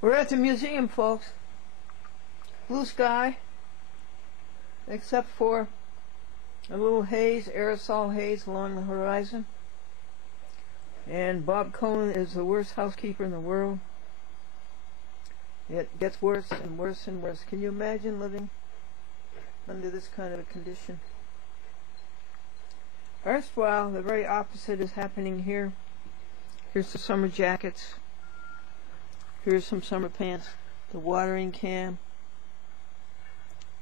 We're at the museum, folks. Blue sky, except for a little haze, aerosol haze along the horizon. And Bob Cohen is the worst housekeeper in the world. It gets worse and worse and worse. Can you imagine living under this kind of a condition? Erstwhile, the very opposite is happening here. Here's the summer jackets. Here's some summer pants. The watering can.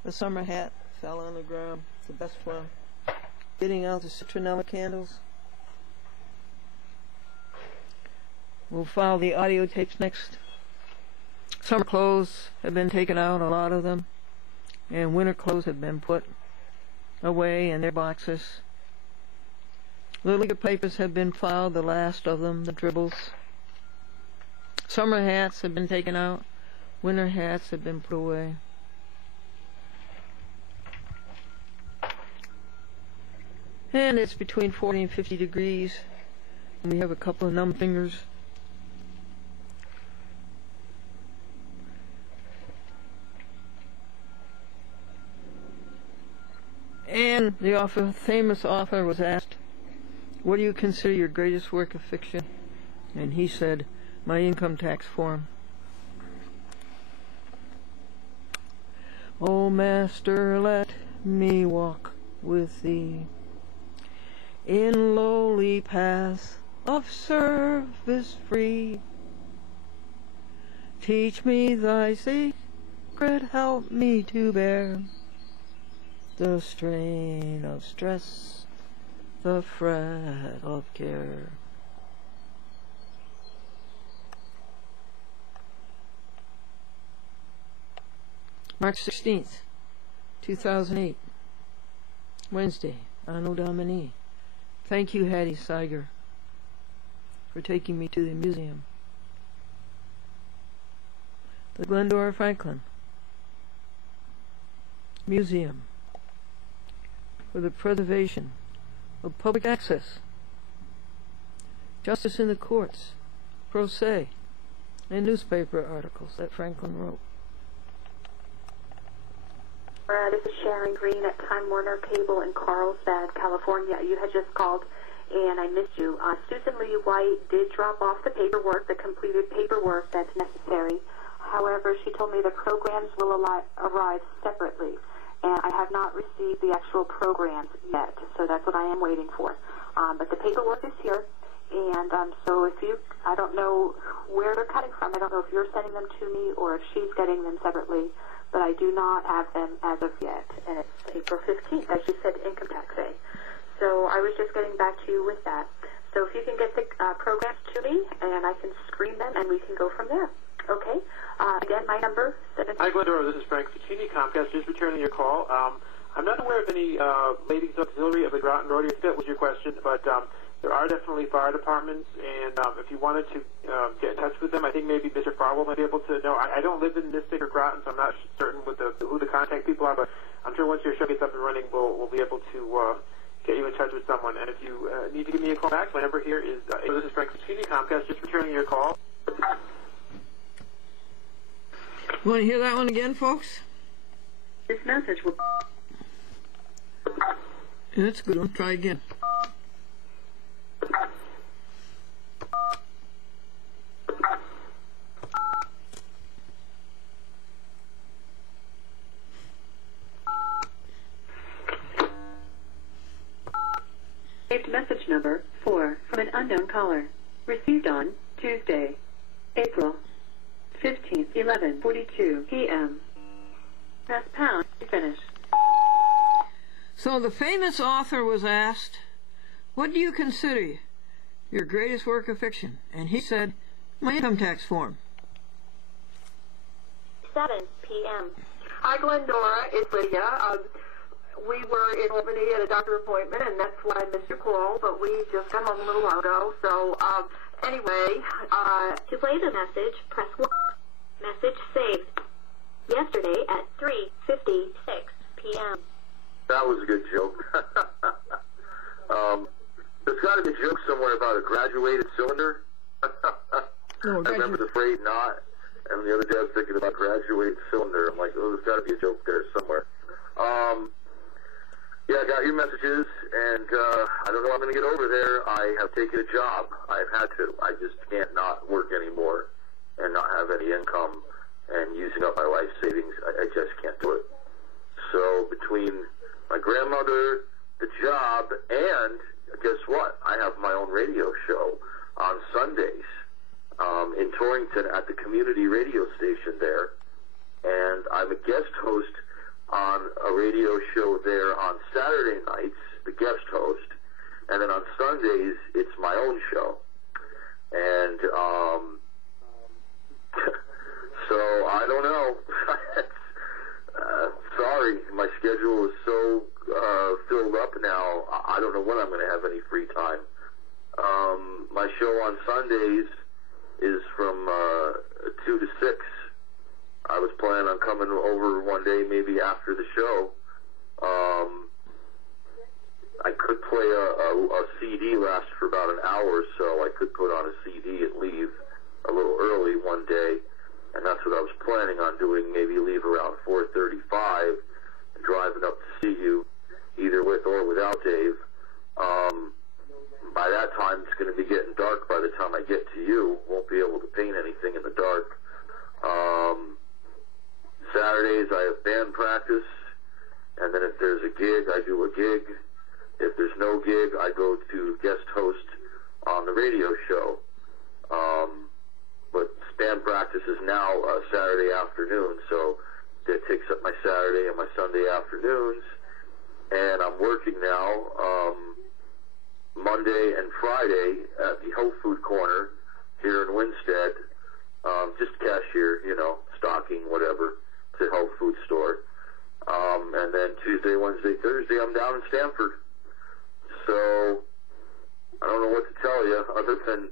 The summer hat fell on the ground. It's the best one. Getting out the citronella candles. We'll file the audio tapes next. Summer clothes have been taken out, a lot of them. And winter clothes have been put away in their boxes. The legal papers have been filed, the last of them, the dribbles. Summer hats have been taken out. Winter hats have been put away. And it's between 40 and 50 degrees. And we have a couple of numb fingers. And the famous author was asked, "What do you consider your greatest work of fiction?" And he said, "My income tax form." "O Master, let me walk with thee in lowly paths of service free. Teach me thy secret, help me to bear the strain of stress, the fret of care." March 16th, 2008, Wednesday, Anno Domini. Thank you, Hattie Seiger, for taking me to the museum. The Glendora Franklin Museum for the preservation of public access, justice in the courts, pro se, and newspaper articles that Franklin wrote. This is Sharon Green at Time Warner Cable in Carlsbad, California. You had just called and I missed you. Susan Lee White did drop off the paperwork, the completed paperwork that's necessary. However, she told me the programs will arrive separately, and I have not received the actual programs yet, so that's what I am waiting for. But the paperwork is here, and so if you, I don't know where they're coming from. I don't know if you're sending them to me or if she's getting them separately, but I do not have them as of yet, and it's April 15th, as you said, Income Tax Day. So I was just getting back to you with that. So if you can get the programs to me, and I can screen them, and we can go from there. Okay? Again, my number, 7... Hi, Glendora. This is Frank Ficini, Comcast. Just returning your call. I'm not aware of any ladies auxiliary of the Groton Rotary. If that was your question, but there are definitely fire departments, and if you wanted to get in touch with them, I think maybe Mr. Farwell might be able to know. I don't live in Mystic or Groton, so I'm not certain with who the contact people are, but I'm sure once your show gets up and running, we'll be able to get you in touch with someone. And if you need to give me a call back, my number here is, this is Frank Ficini, Comcast, just returning your call. You want to hear that one again, folks? This message will... Yeah, that's a good one. Try again. Saved message number 4 from an unknown caller. Received on Tuesday, April 15th, 11:42 p.m. Press pound to finish. So the famous author was asked, "What do you consider your greatest work of fiction?" And he said, "My income tax form." 7 p.m. Hi, Glendora. It's Lydia. We were in Albany at a doctor appointment, and that's why I missed your call, but we just got home a little while ago. So, anyway, To play the message, press 1. Message saved. Yesterday at 3:56 p.m. That was a good joke. There's got to be a joke somewhere about a graduated cylinder. No, I remember the phrase, not And the other day I was thinking about graduating cylinder. I'm like, oh, there's got to be a joke there somewhere. Yeah, I got your messages, and I don't know how I'm going to get over there. I have taken a job. I've had to. I just can't not work anymore and not have any income and using up my life savings. I just can't do it. So between my grandmother, the job, and guess what? I have my own radio show on Sundays in Torrington at the community radio station there, and I'm a guest host on a radio show there on Saturday nights, the guest host, and then on Sundays it's my own show. And so I don't know. Sorry, my schedule is so filled up now. I don't know when I'm going to have any free time. My show on Sundays is from 2 to 6. I was planning on coming over one day, maybe after the show. I could play a CD, last for about an hour or so. I could put on a CD and leave a little early one day, and that's what I was planning on doing, maybe leave around 4:35 and driving up to see you, either with or without Dave. By that time, it's going to be getting dark by the time I get to you. Won't be able to paint anything in the dark. Saturdays, I have band practice, and then if there's a gig, I do a gig. If there's no gig, I go to guest host on the radio show. But band practice is now Saturday afternoon, so that takes up my Saturday and my Sunday afternoons. And I'm working now Monday and Friday at the Health Food Corner here in Winstead. Just cashier, stocking, whatever. It's a health food store. And then Tuesday, Wednesday, Thursday, I'm down in Stamford. So I don't know what to tell you other than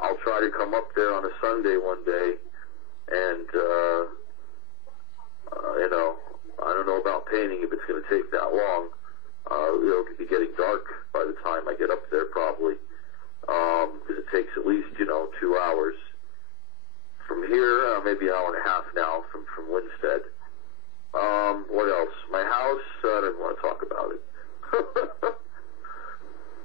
I'll try to come up there on a Sunday one day. And, I don't know about painting if it's going to take that long. It'll be getting dark by the time I get up there probably. Because it takes at least, 2 hours. From here, maybe an hour and a half now from Winstead. What else? My house, I didn't want to talk about it.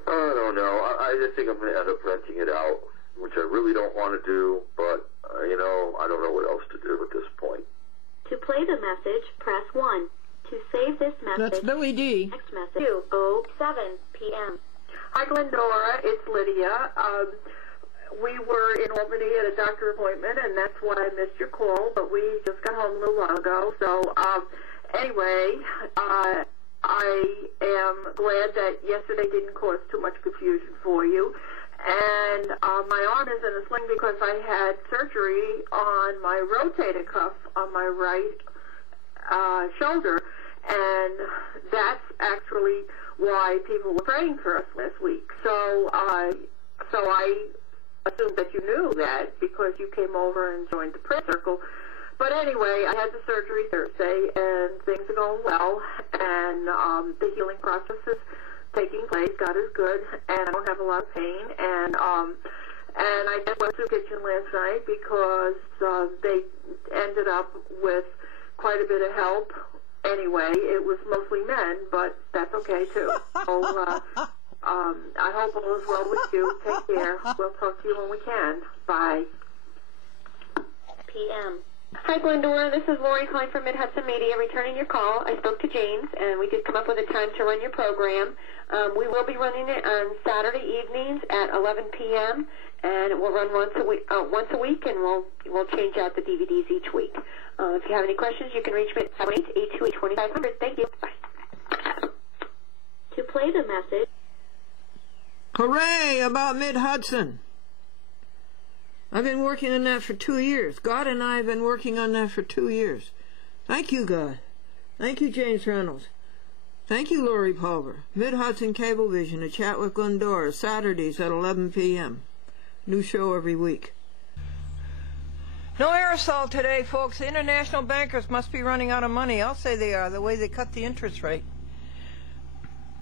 I don't know. I just think I'm going to end up renting it out, which I really don't want to do, but, I don't know what else to do at this point. To play the message, press 1. To save this message, That's Billy D. next message, 2:07 p.m. Hi, Glendora. It's Lydia. We were in Albany at a doctor appointment, and that's why I missed your call, but we just got home a little while ago. So, anyway, I am glad that yesterday didn't cause too much confusion for you. And my arm is in a sling because I had surgery on my rotator cuff on my right shoulder, and that's actually why people were praying for us last week. So I assumed that you knew that because you came over and joined the prayer circle. But anyway, I had the surgery Thursday, and things are going well, and the healing process is taking place. God is good, and I don't have a lot of pain. And I went to the kitchen last night because they ended up with quite a bit of help. Anyway, it was mostly men, but that's okay too. So I hope all is well with you. Take care. We'll talk to you when we can. Bye. p.m. Hi, Glendora. This is Lori calling from Mid-Hudson Media, returning your call. I spoke to James, and we did come up with a time to run your program. We will be running it on Saturday evenings at 11 p.m., and it will run once a week, and we'll change out the DVDs each week. If you have any questions, you can reach me at 718-828-2500. Thank you. Bye. To play the message, Hooray about Mid-Hudson. I've been working on that for 2 years. God and I have been working on that for 2 years. Thank you, God. Thank you, James Reynolds. Thank you, Lori Pulver. Mid-Hudson Cablevision, A Chat with Glendora, Saturdays at 11 p.m. New show every week. No aerosol today, folks. International bankers must be running out of money. I'll say they are, the way they cut the interest rate.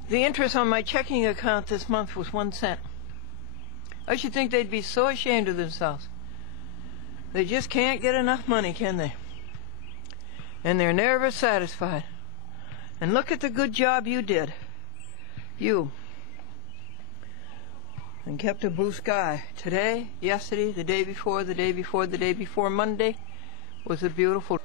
The interest on my checking account this month was 1 cent. I should think they'd be so ashamed of themselves. They just can't get enough money, can they? And they're never satisfied. And look at the good job you did. You. And kept a blue sky. Today, yesterday, the day before, the day before, the day before Monday was a beautiful.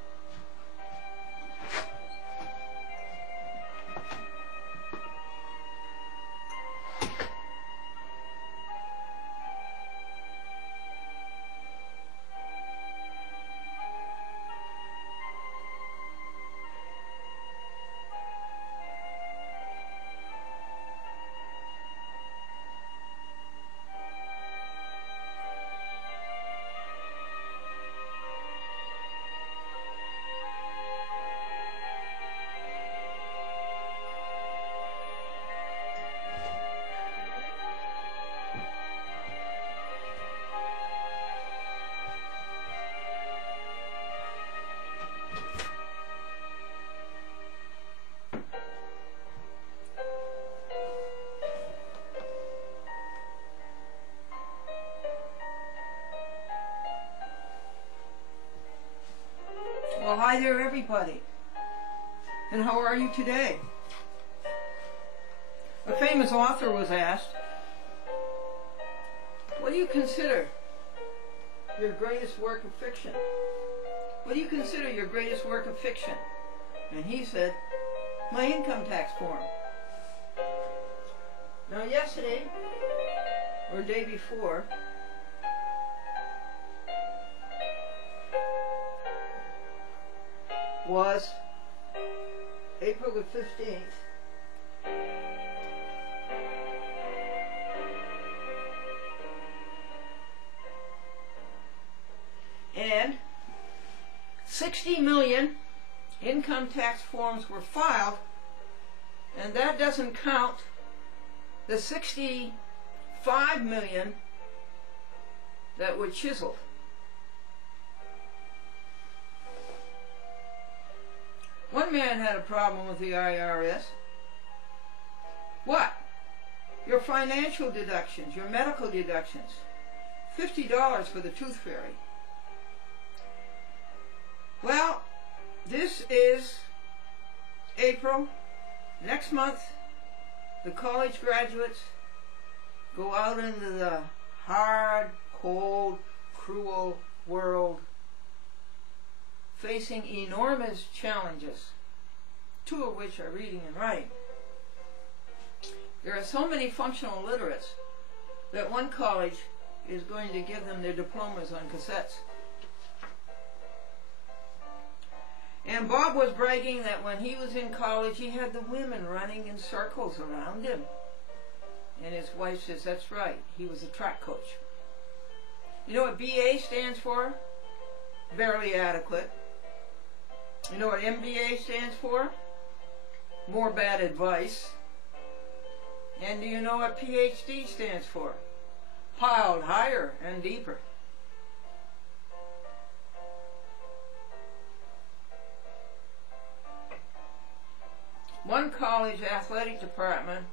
Well, hi there, everybody. And how are you today? A famous author was asked, what do you consider your greatest work of fiction? What do you consider your greatest work of fiction? And he said, my income tax form. Now yesterday, or day before, was April the 15th. And 60 million income tax forms were filed, and that doesn't count the 65 million that were chiseled. One man had a problem with the IRS. What? Your financial deductions, your medical deductions. $50 for the tooth fairy. Well, this is April. Next month, the college graduates go out into the hard, cold, cruel world, facing enormous challenges, two of which are reading and writing. There are so many functional illiterates that one college is going to give them their diplomas on cassettes. And Bob was bragging that when he was in college, he had the women running in circles around him. And his wife says, that's right, he was a track coach. You know what BA stands for? Barely adequate. You know what MBA stands for? More bad advice. And do you know what PhD stands for? Piled higher and deeper. One college athletic department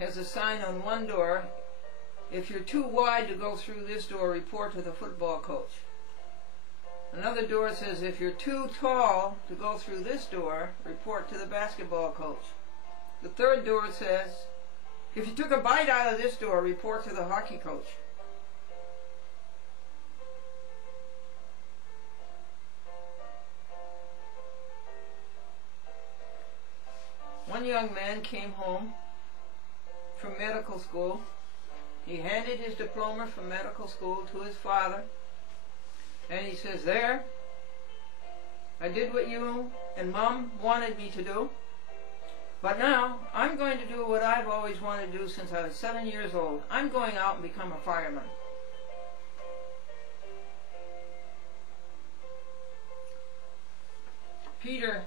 has a sign on one door, if you're too wide to go through this door, report to the football coach. Another door says, if you're too tall to go through this door, report to the basketball coach. The third door says, if you took a bite out of this door, report to the hockey coach. One young man came home from medical school. He handed his diploma from medical school to his father. And he says, there, I did what you and Mom wanted me to do. But now, I'm going to do what I've always wanted to do since I was 7 years old. I'm going out and become a fireman. Peter,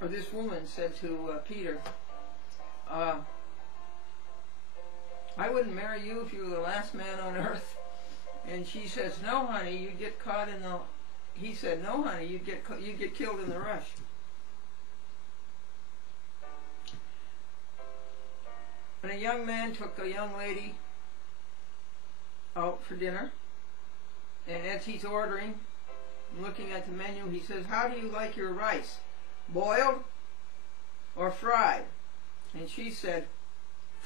or this woman said to Peter, I wouldn't marry you if you were the last man on earth. And she says, no, honey, you'd get caught in the... He said, no, honey, you'd get killed in the rush. When a young man took a young lady out for dinner, And as he's ordering, looking at the menu, he says, "How do you like your rice? Boiled or fried?" And she said,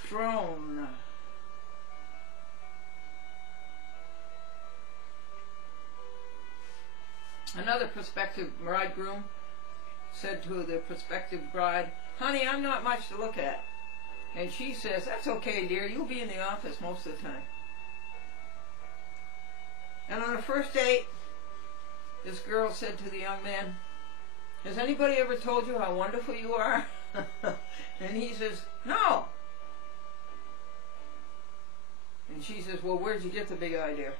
"Thrown." Another prospective bridegroom said to the prospective bride, "Honey, I'm not much to look at." And she says, "That's okay, dear. You'll be in the office most of the time." And on the first date, this girl said to the young man, "Has anybody ever told you how wonderful you are?" And he says, "No." And she says, "Well, where'd you get the big idea?"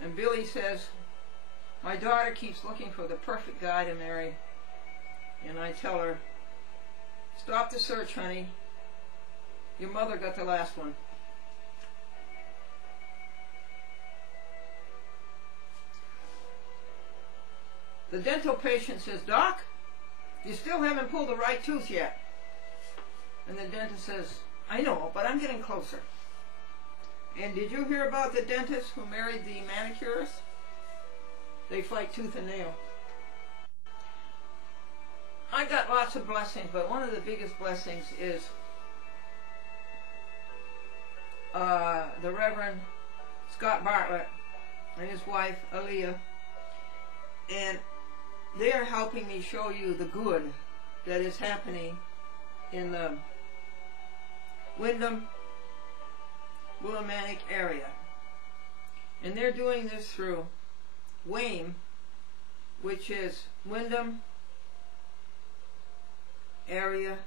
And Billy says, "My daughter keeps looking for the perfect guy to marry. And I tell her, stop the search, honey. Your mother got the last one." The dental patient says, "Doc, you still haven't pulled the right tooth yet." And the dentist says, "I know, but I'm getting closer." And did you hear about the dentist who married the manicurist? They fight tooth and nail. I got lots of blessings, but one of the biggest blessings is the Reverend Scott Bartlett and his wife, Aaliyah. And they are helping me show you the good that is happening in the Windham, Willimantic area. And they're doing this through WAME, which is Windham Area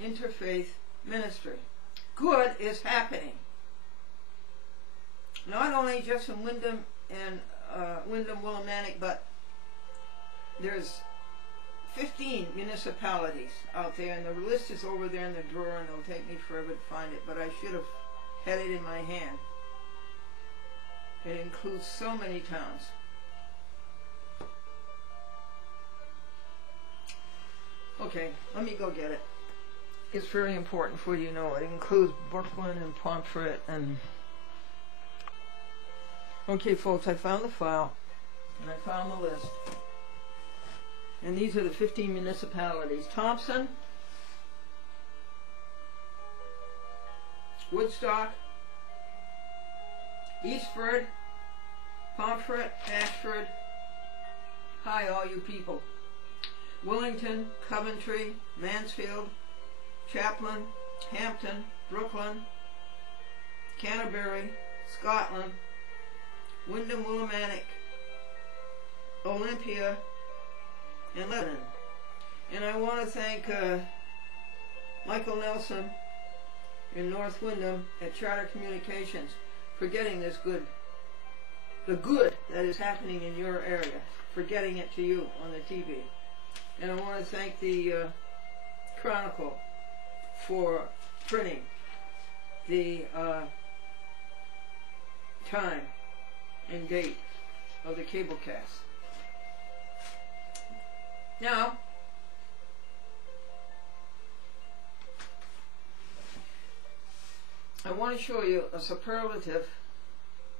Interfaith Ministry. Good is happening. Not only just in Windham and Windham, Willimantic, but there's 15 municipalities out there, and the list is over there in the drawer, and it'll take me forever to find it, but I should have had it in my hand. It includes so many towns. Okay, let me go get it. It's very important for you to know. It includes Brooklyn and Pomfret and... Okay, folks, I found the file, and I found the list. And these are the 15 municipalities. Thompson, Woodstock, Eastford, Pomfret, Ashford, hi all you people, Wellington, Coventry, Mansfield, Chaplin, Hampton, Brooklyn, Canterbury, Scotland, Windham, Willimantic, Olympia, and Lebanon. And I want to thank Michael Nelson in North Windham at Charter Communications for getting this good, the good that is happening in your area, for getting it to you on the TV. And I want to thank the Chronicle for printing the time and date of the cable cast. Now, I want to show you a superlative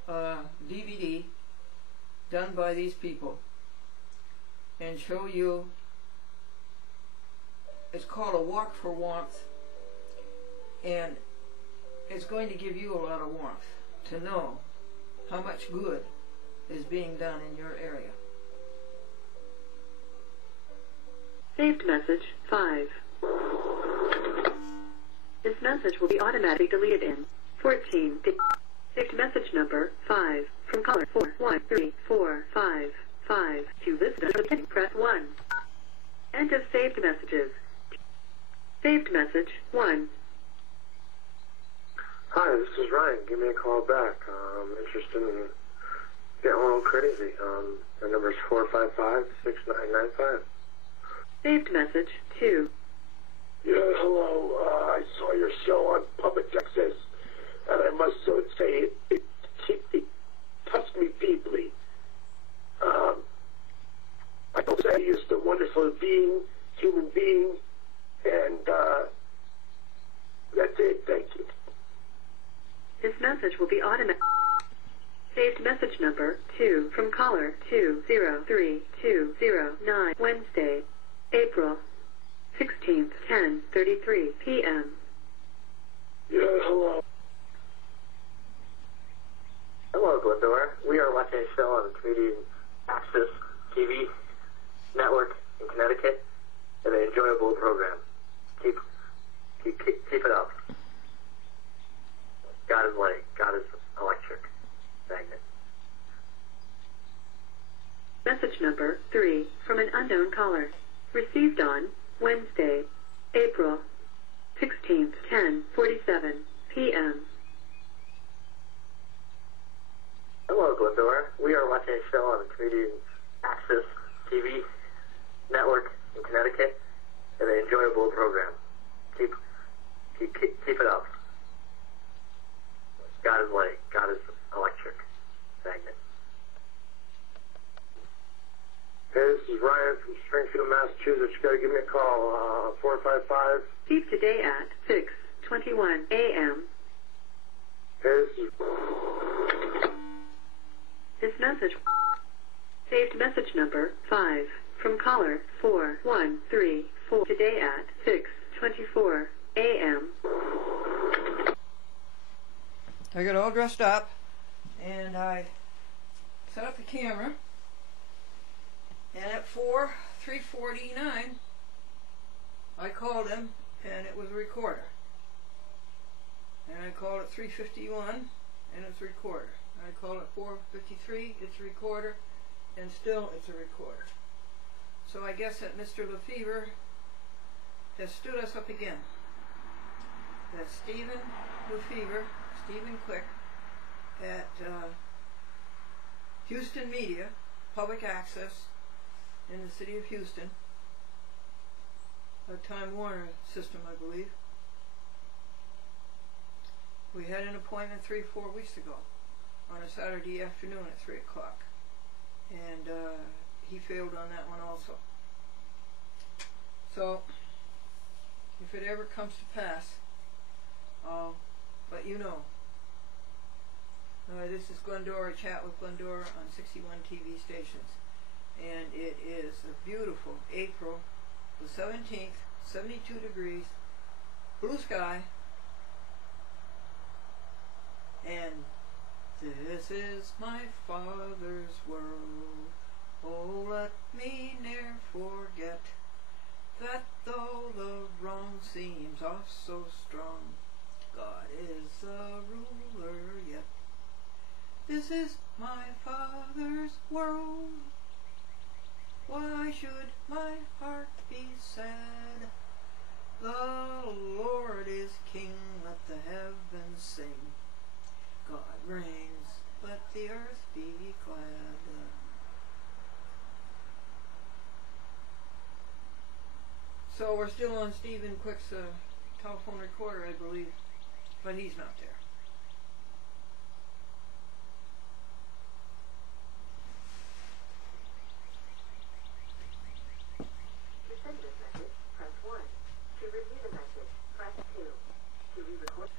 DVD done by these people and show you, it's called A Walk for Warmth, and it's going to give you a lot of warmth to know how much good is being done in your area. Saved message 5. This message will be automatically deleted in 14 days. Saved message number 5 from caller 4134555. To listen to the press 1. End of saved messages. Saved message 1. Hi, this is Ryan. Give me a call back. I'm interested in getting a little crazy. The number is 455-6995. Saved message 2. Yeah, hello. I saw your show on public access, and I must say it touched me deeply. I don't say you're just a wonderful human being, and that's it. Thank you. His message will be automatic. Saved message number 2 from caller 203209. Wednesday, April 16th, 10:33 p.m. Yeah, hello. Hello, Glendora. We are watching a show on the Community Access TV network in Connecticut. It's an enjoyable program. Keep it up. God is light. God is electric. Magnet. Message number 3 from an unknown caller. Received on Wednesday, April 16th, 10:47 p.m. Hello, Glendora. We are watching a show on the Community Access TV network in Connecticut. It's an enjoyable program. Keep it up. God is light. God is electric. Magnet. Hey, this is Ryan from Springfield, Massachusetts. You gotta give me a call, 455. Received today at 6:21 a.m. Hey, This message. Saved message number 5 from caller 4134. Today at 6:24 a.m. I got all dressed up, and I set up the camera, and at 3:49, I called him, and it was a recorder. And I called at 3:51, and it's a recorder. I called at 4:53, it's a recorder, and still it's a recorder. So I guess that Mr. Lefevre has stood us up again. That Stephen Lefevre, Stephen Quick, at Houston Media, Public Access, in the city of Houston, a Time Warner system, I believe. We had an appointment 3-4 weeks ago on a Saturday afternoon at 3 o'clock, and he failed on that one also. So if it ever comes to pass, I'll let you know. This is Glendora, Chat with Glendora on 61 TV stations, and it is a beautiful April the 17th, 72 degrees, blue sky, and this is my Father's world. Oh, let me ne'er forget that though the wrong seems oft so strong, God is the ruler yet. This is my Father's world. Why should my heart be sad? The Lord is King, let the heavens sing. God reigns, let the earth be glad. So we're still on Stephen Quick's telephone recorder, I believe, but he's not there. To send this message, press 1. To review the message, press 2. To re-record.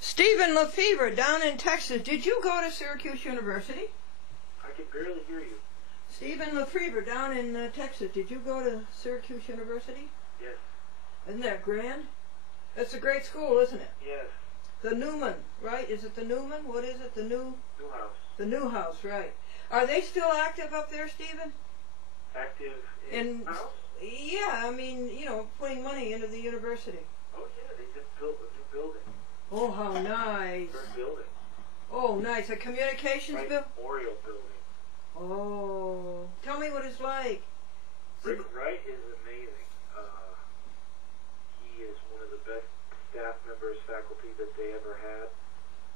Stephen Lefevre down in Texas. Did you go to Syracuse University? I can barely hear you. Stephen Lefevre down in Texas. Did you go to Syracuse University? Yes. Isn't that grand? That's a great school, isn't it? Yes. The Newman, right? Is it the Newman? What is it? The Newhouse. The Newhouse, right. Are they still active up there, Stephen? Active in house? Yeah, I mean, you know, putting money into the university. Oh yeah, they just built a new building. Oh, how nice. Third building. Oh, nice. A communications Right, building? Memorial building. Oh. Tell me what it's like. Rick Wright is amazing. He is one of the best staff members, faculty that they ever had.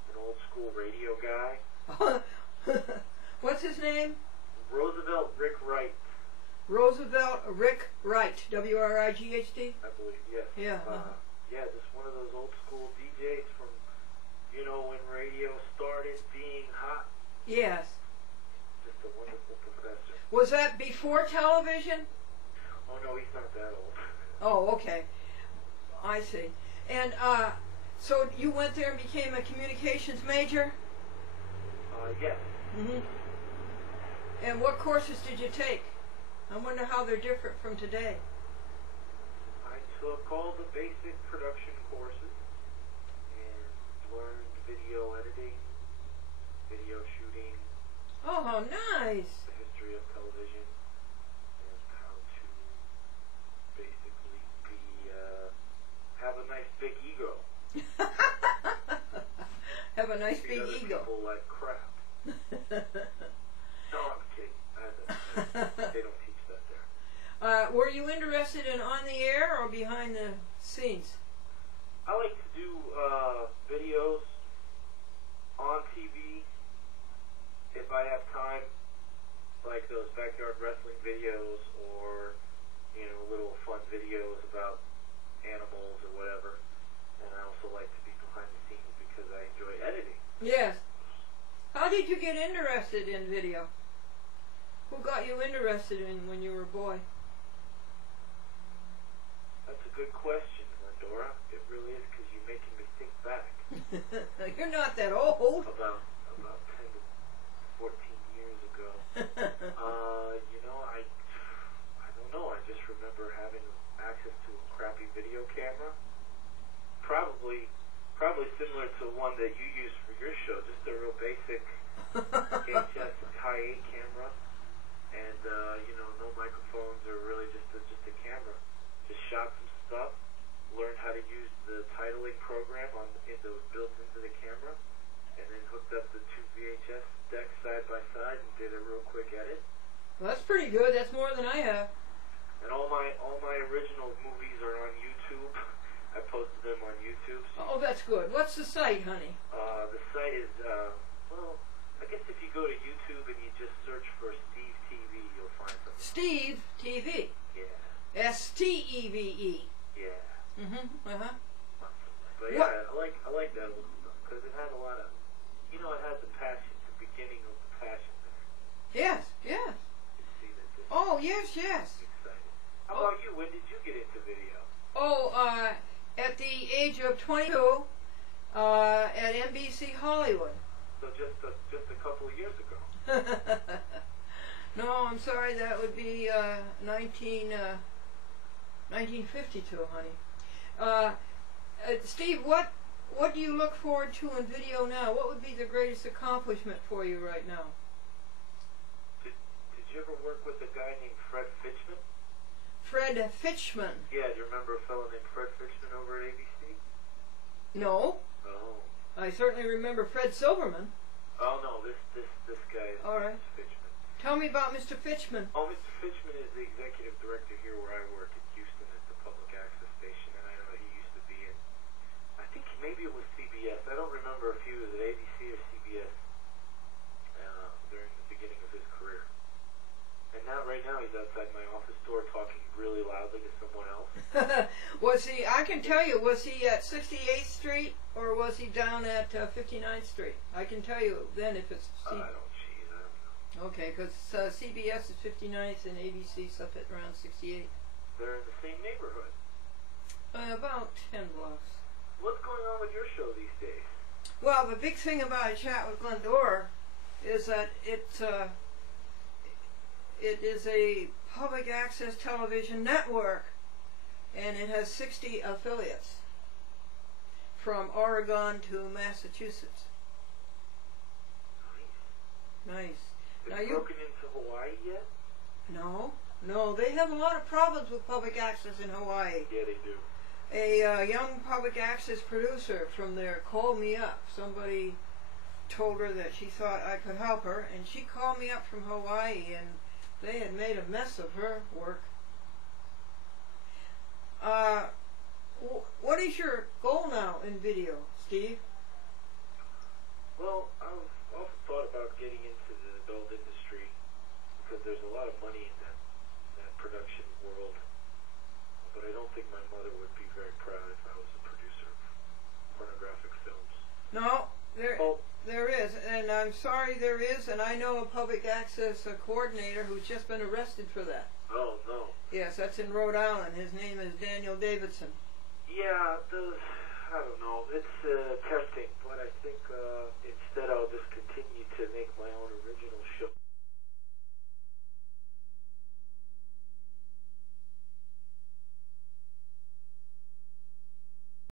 An old school radio guy. What's his name? Roosevelt Rick Wright. Roosevelt Rick Wright. W-R-I-G-H-T? I believe, yes. Yeah. Yeah, just one of those old school DJs from, you know, when radio started being hot. Yes. Just a wonderful professor. Was that before television? Oh no, he's not that old. Oh, okay. I see. And So you went there and became a communications major? Yes. Mm-hmm. And what courses did you take? I wonder how they're different from today. I took all the basic production courses and learned video editing, video shooting. Oh, how nice! The history of television, and how to basically have a nice big ego. Have a nice big other ego. People like crap. No, I'm kidding. They don't teach that there. Were you interested in on the air or behind the scenes? I like to do videos on TV if I have time, like those backyard wrestling videos or, you know, little fun videos about animals or whatever. And I also like to be behind the scenes because I enjoy editing. Yes. How did you get interested in video? Who got you interested in when you were a boy? That's a good question, Glendora. It really is, because you're making me think back. You're not that old. About 10 to 14 years ago. You know, I don't know. I just remember having access to a crappy video camera. Probably similar to one that you use for your show, just a real basic VHS high 8 camera, and you know, no microphones or really just a camera. Just shot some stuff, learned how to use the titling program that was built into the camera, and then hooked up the two VHS decks side by side and did a real quick edit. Well, that's pretty good. That's more than I have. And all my original movies are on YouTube. I posted them on YouTube. So Oh, that's good. What's the site, honey? the site is, well, I guess if you go to YouTube and you just search for Steve TV, you'll find something. Steve TV. Yeah. STEVE. Yeah. Uh-huh. But yeah, I like that because it had a lot of, you know, it had the passion, the beginning of the passion there. Yes, yes. You see that this Oh, yes, yes. is exciting. How about you? When did you get into video? Oh, at the age of 22, at NBC Hollywood. So just a couple of years ago. No, I'm sorry, that would be 1952, honey. Steve, what do you look forward to in video now? What would be the greatest accomplishment for you right now? Did you ever work with a guy named Fred Fitchman? Fred Fitchman. Yeah, do you remember a fellow named Fred Fitchman over at ABC? No. Oh. I certainly remember Fred Silverman. Oh no, this guy is All right. Fitchman. Tell me about Mr. Fitchman. Oh, Mr. Fitchman is the executive director here where I work in Houston at the public access station, and I know he used to be in, I think maybe it was CBS. I don't remember if he was at ABC or CBS during the beginning of his career. And now, right now, he's outside my office door talking really loudly to someone else. Was he, I can tell you, was he at 68th Street or was he down at 59th Street? I can tell you then if it's... I don't know. Okay, because CBS is 59th and ABC's up at around 68. They're in the same neighborhood. About 10 blocks. What's going on with your show these days? Well, the big thing about a chat with Glendora is that it is a public access television network, and it has 60 affiliates from Oregon to Massachusetts. Nice. Have Now you broken into Hawaii yet? No, they have a lot of problems with public access in Hawaii. Yeah, they do. A young public access producer from there called me up. Somebody told her that she thought I could help her, and she called me up from Hawaii, and they had made a mess of her work. What is your goal now in video, Steve? Well, I've often thought about getting into the adult industry because there's a lot of money in that production world. But I don't think my mother would be very proud if I was a producer of pornographic films. No, there is, and I'm sorry there is, and I know a public access coordinator who's just been arrested for that. Oh, no. Yes, that's in Rhode Island. His name is Daniel Davidson. Yeah, I don't know. It's testing, but I think instead